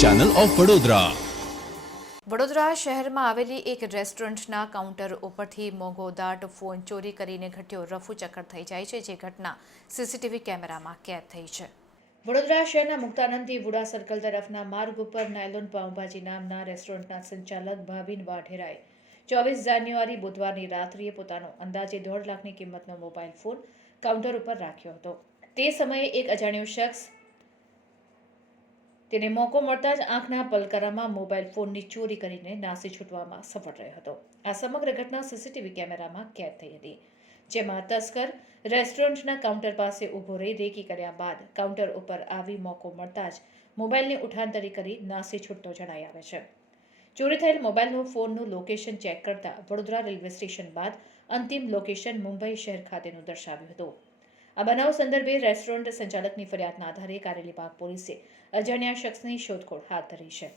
Channel of Vadodara. Vadodara શહેરમાં આવેલી એક રેસ્ટોરન્ટના કાઉન્ટર ઉપરથી મોંઘોદાટ ફોન ચોરી કરીને ઘટ્યો રફુચક્કર થઈ જાય છે, જે ઘટના સીસીટીવી કેમેરામાં કેદ થઈ છે. વડોદરા શહેરના મુક્તાનંદથી વુડા સર્કલ તરફના માર્ગ ઉપર નાયલોન પાઉંભાજી નામના રેસ્ટોરન્ટના સંચાલક ભાવિન વાઢેરાએ 24 જાન્યુઆરી બુધવારની રાત્રિએ પોતાનો અંદાજે 1.5 લાખની કિંમતનો મોબાઈલ ફોન કાઉન્ટર ઉપર રાખ્યો હતો. તે સમયે એક અજાણ્યો શખ્સ તેને મોકો મળતા જ આંખના પલકારામાં મોબાઈલ ફોનની ચોરી કરીને નાસી છૂટવામાં સફળ રહ્યો હતો. આ સમગ્ર ઘટના સીસીટીવી કેમેરામાં કેદ થઈ હતી, જેમાં તસ્કર રેસ્ટોરન્ટના કાઉન્ટર પાસે ઊભો રહી રેકી કર્યા બાદ કાઉન્ટર ઉપર આવી મોકો મળતા જ મોબાઈલની ઉઠાંતરી કરી નાસી છૂટતો જણાઈ આવે છે. ચોરી થયેલ મોબાઈલનો ફોનનું લોકેશન ચેક કરતા વડોદરા રેલવે સ્ટેશન બાદ અંતિમ લોકેશન મુંબઈ શહેર ખાતેનું દર્શાવ્યું હતું. આ બનાવ સંદર્ભે રેસ્ટોરન્ટ સંચાલકની ફરિયાદના આધારે કારેલીબાગ પોલીસે અજાણ્યા શખ્સની શોધખોળ હાથ ધરી છે.